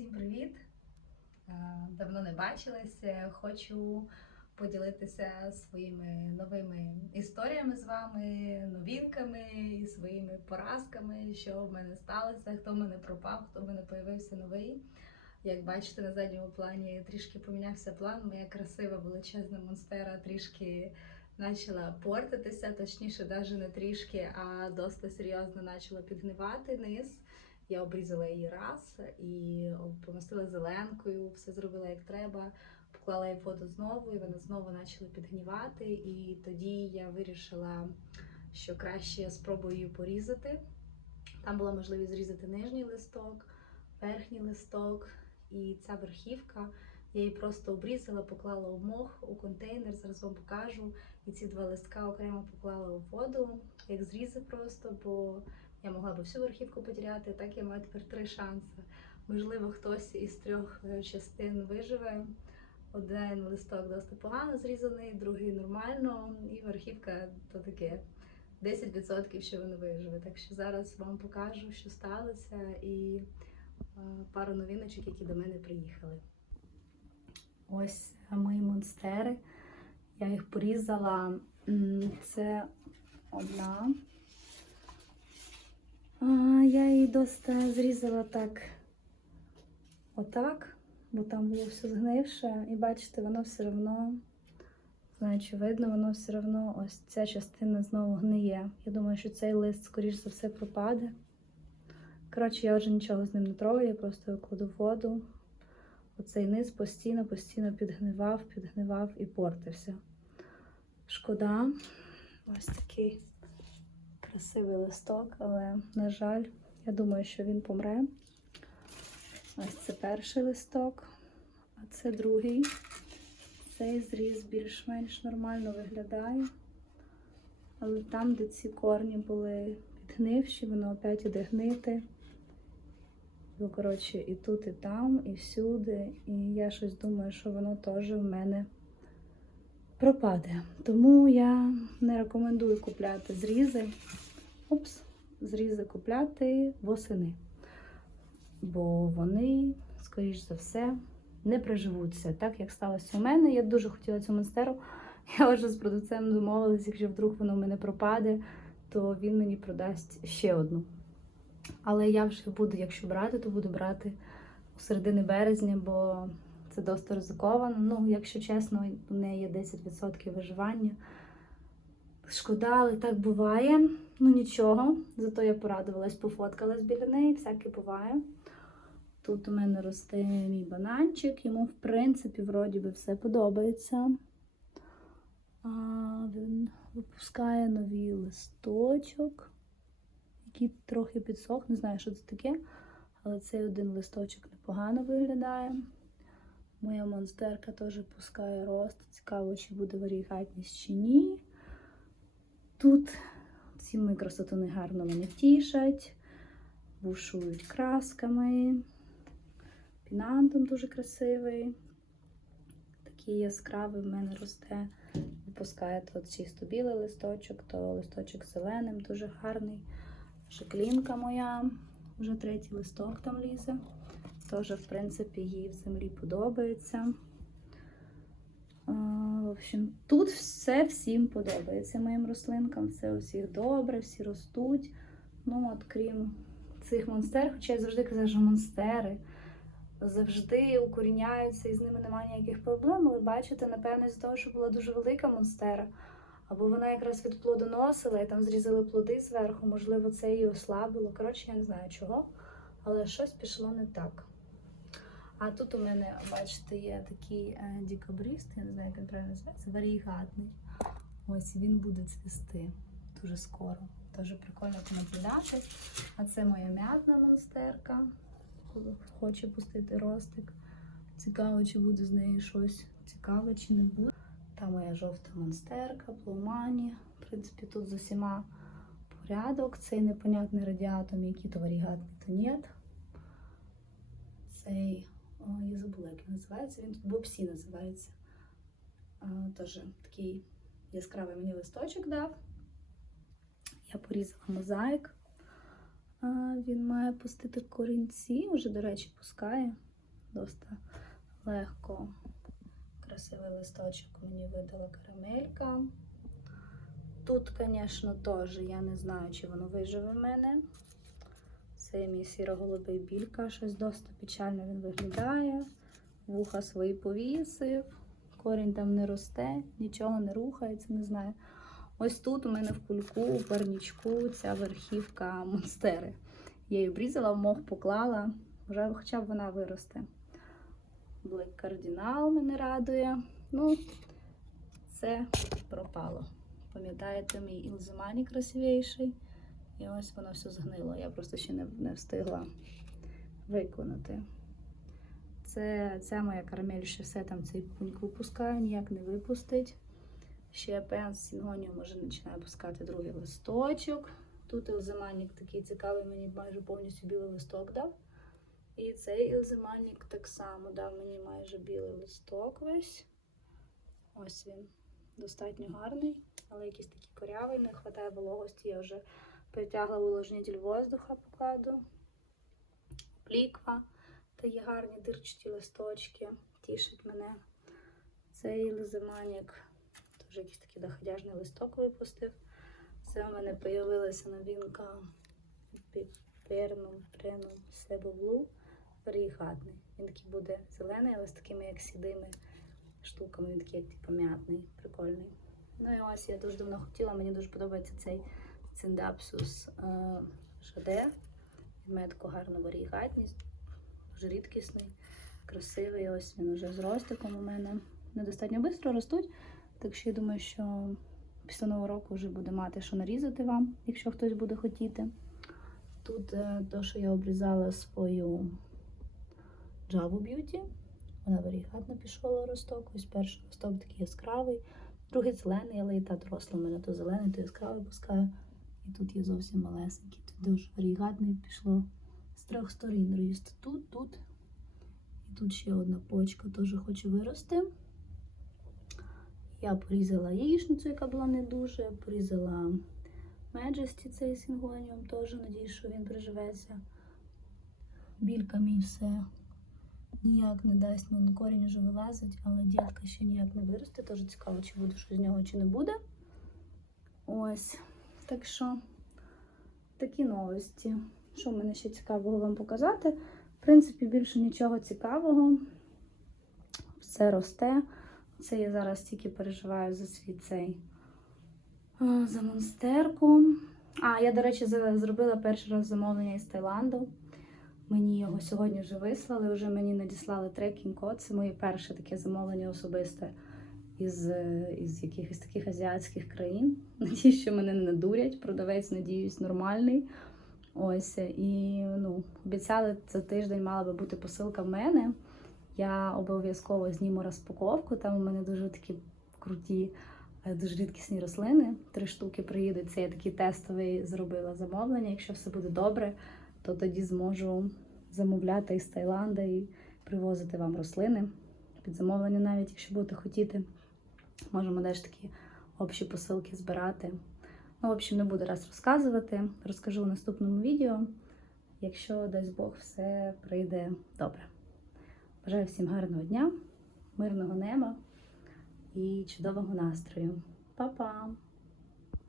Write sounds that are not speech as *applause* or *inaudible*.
Всім привіт! Е, Давно не бачилися. Хочу поділитися своїми новими історіями з вами, новинками і своїми поразками, що в мене сталося, хто в мене пропав, хто в мене появився новий. Як бачите, на задньому плані трішки помінявся план. Моя красива величезна монстера трішки почала портитися, точніше, навіть не трішки, а досить серйозно почала підгнивати низ. Я обрізала її раз і помастила зеленкою, все зробила як треба, поклала їй воду знову, і вона знову почала підгнівати. І тоді я вирішила, що краще я спробую її порізати. Там була можливість зрізати нижній листок, верхній листок, і ця верхівка. Я її просто обрізала, поклала в мох у контейнер, зараз вам покажу. І ці два листка окремо поклала у воду, як зрізи просто, бо я могла б всю верхівку потеряти, так я маю тепер три шанси. Можливо, хтось із трьох е, частин виживе. Один листок досить погано зрізаний, другий нормально, і верхівка то таке 10% що вони виживе. Так що зараз вам покажу, що сталося, і е, пару новиночок, які до мене приїхали. Ось мої монстери. Я їх порізала. Це одна. А, Я її досить зрізала так, отак, бо там було все згнивше. І бачите, воно все одно, знаю, видно, воно все одно ось ця частина знову гниє. Я думаю, що цей лист, скоріш за все, пропаде. Коротше, я вже нічого з ним не трогаю, я просто кладу воду. Оцей низ постійно, постійно підгнивав, підгнивав і портився. Шкода. Ось такий красивий листок, але, на жаль, я думаю, що він помре. Ось це перший листок, а це другий. Цей зріз більш-менш нормально виглядає. Але там, де ці корні були підгнивші, воно опять іде гнити. Ну, коротше, і тут, і там, і всюди. І я щось думаю, що воно теж в мене пропаде. Тому я не рекомендую купляти зрізи. Упс, зрізи купляти восени. Бо вони, скоріш за все, не приживуться. Так як сталося у мене. Я дуже хотіла цю монстеру. *laughs* Я вже з продавцем домовилась, якщо вдруг воно в мене пропаде, то він мені продасть ще одну. Але я вже буду, якщо брати, то буду брати у середини березня, бо це досить ризиковано. Ну, якщо чесно, у неї є 10% виживання. Шкода, але так буває. Ну нічого. Зато я порадувалась, пофоткалась біля неї, всяке буває. Тут у мене росте мій бананчик, йому, в принципі, вроді би все подобається. А, Він випускає новий листочок, який трохи підсох, не знаю, що це таке, але цей один листочок непогано виглядає. Моя монстерка теж пускає рост. Цікаво, чи буде варігатність чи ні. Тут ці мої красотуни гарно мене тішать, бушують красками. Пінантом дуже красивий. Такий яскравий в мене росте. Випускає то чисто білий листочок, то листочок зеленим, дуже гарний. Жаклінка моя, вже третій листок там лізе. Теж, в принципі, їй в землі подобається. В общем, тут все всім подобається моїм рослинкам. Все у всіх добре, всі ростуть. Ну, от крім цих монстер, хоча я завжди казала, що монстери завжди укоріняються і з ними немає ніяких проблем. Але бачите, напевно, з того, що була дуже велика монстера, або вона якраз від плодоносила і там зрізали плоди зверху, можливо, це її ослабило. Коротше, я не знаю чого, але щось пішло не так. А тут у мене, бачите, є такий е, дікабрист, я не знаю, як він правильно називається, варігатний. Ось він буде цвісти дуже скоро. Дуже прикольно понаблюдати. А це моя м'ятна монстерка, коли хоче пустити ростик. Цікаво, чи буде з неї щось цікаве, чи не буде. Та моя жовта монстерка, пломані. В принципі, тут з усіма порядок. Цей непонятний радіатом, який то варігатний, то ні. Цей, я забула, як він називається. Він тут Бобсі називається. Теж такий яскравий мені листочок дав. Я порізала мозаїк. Він має пустити корінці, вже, до речі, пускає. Доста легко. Красивий листочок мені видала карамелька. Тут, звісно, теж я не знаю, чи воно виживе в мене. Це мій сіро-голубий білька, щось досить печально він виглядає. Вуха свої повісив, корінь там не росте, нічого не рухається, не знаю. Ось тут у мене в кульку, у парнічку, ця верхівка монстери. Я її обрізала, в мох поклала, вже хоча б вона виросте. Блик кардинал мене радує. Ну, це пропало. Пам'ятаєте, мій Ілзимані красивіший? І ось воно все згнило. Я просто ще не, не встигла виконати. Це, ця моя карамель ще все там цей пуньк випускає, ніяк не випустить. Ще пен з сінгонію може починає пускати другий листочок. Тут ілзиманік такий цікавий, мені майже повністю білий листок дав. І цей ілзиманік так само дав мені майже білий листок весь. Ось він. Достатньо гарний, але якийсь такий корявий, не вистачає вологості. Я вже притягла увлажнитель воздуха, покладу. Пліква. Та є гарні дирчаті листочки. Тішить мене. Цей лизиманік теж якийсь такий доходяжний листок випустив. Це у мене з'явилася новинка Пернум Пренум Себоблу. Варігатний. Він такий буде зелений, але з такими як сідими штуками. Він такий, як типу, м'ятний, прикольний. Ну і ось я дуже давно хотіла, мені дуже подобається цей Циндапсус е, Шаде. Він має таку гарну варігатність, дуже рідкісний, красивий. Ось він уже з ростиком у мене. Недостатньо швидко ростуть. Так що я думаю, що після нового року вже буде мати що нарізати вам, якщо хтось буде хотіти. Тут е, то, що я обрізала свою Java Beauty. Вона варігатно пішла росток. Ось перший росток такий яскравий, другий зелений, але і та доросла в мене то зелений, то яскравий пускаю. Тут є зовсім малесенький. Тут дуже варігатний пішло з трьох сторін ріст. Тут, тут. І тут ще одна почка теж хоче вирости. Я порізала яєчницю, яка була не дуже, порізала Majesty цей сингоніум, теж надіюсь, що він приживеться. Білька мій все ніяк не дасть, ну корінь вже вилазить, але дітка ще ніяк не виросте. Теж цікаво, чи буде щось з нього, чи не буде. Ось. Так що такі новості. Що в мене ще цікавого вам показати? В принципі, більше нічого цікавого. Все росте. Це я зараз тільки переживаю за свій цей за монстерку. А, я, до речі, зробила перший раз замовлення із Таїланду. Мені його сьогодні вже вислали, вже мені надіслали трекінг-код. Це моє перше таке замовлення особисте із, із якихось таких азіатських країн. *laughs* Надіюсь, що мене не надурять. Продавець, надіюсь, нормальний. Ось і ну, обіцяли за тиждень мала би бути посилка в мене. Я обов'язково зніму розпаковку. Там у мене дуже такі круті, е, дуже рідкісні рослини. Три штуки приїдуть. Це я такий тестовий зробила замовлення. Якщо все буде добре, то тоді зможу замовляти із Таїланда і привозити вам рослини. Під замовлення, навіть якщо будете хотіти, можемо теж такі общі посилки збирати. Ну, в общем, не буду раз розказувати. Розкажу в наступному відео, якщо дасть Бог все прийде добре. Бажаю всім гарного дня, мирного неба і чудового настрою. Па-па!